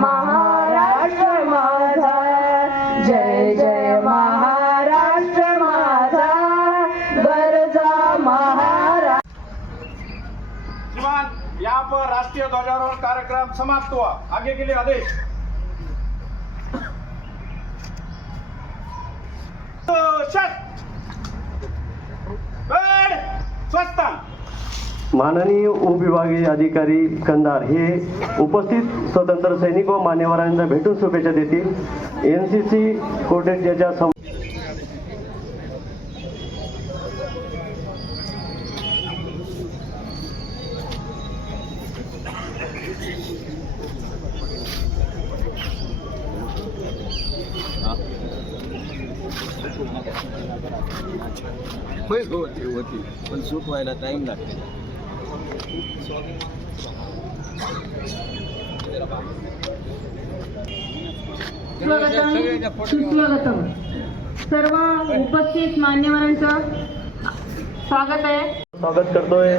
महाराष्ट्र माझा, जय जय महाराष्ट्र माझा, गरजा महाराष्ट्र। श्रीमान, यहाँ पर राष्ट्रीय ध्वजारोहण कार्यक्रम समाप्त हुआ। आगे के लिए आदेश। स्वच्छता। माननीय उपविभागीय अधिकारी कंधार हे उपस्थित स्वतंत्र सैनिक व मान्यवरांना भेटून शुभेच्छा देतील। एनसीसी कोटेड ज्याच्या होती पण सूट व्हायला टाइम लागते। सुस्वागतम। सर्व उपस्थित मान्यवरांचं स्वागत आहे। स्वागत करतोय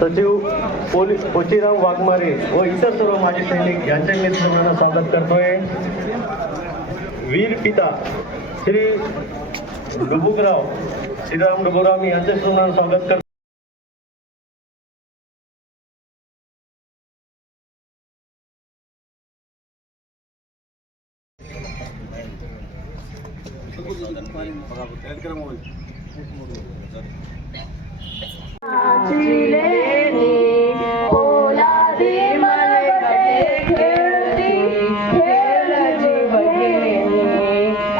सचिव पोचीराम वाघमारे व इतर सर्व माजी सैनिक यांच्या नेतृत्वाने स्वागत करतोय। वीर पिता श्री डुबुकराव श्रीराम डुबुराम यांच्या नेतृत्वाने स्वागत करतो।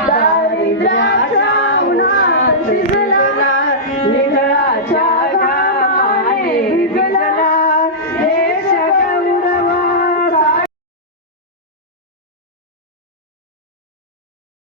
दारिद्र्याच्या उन्हात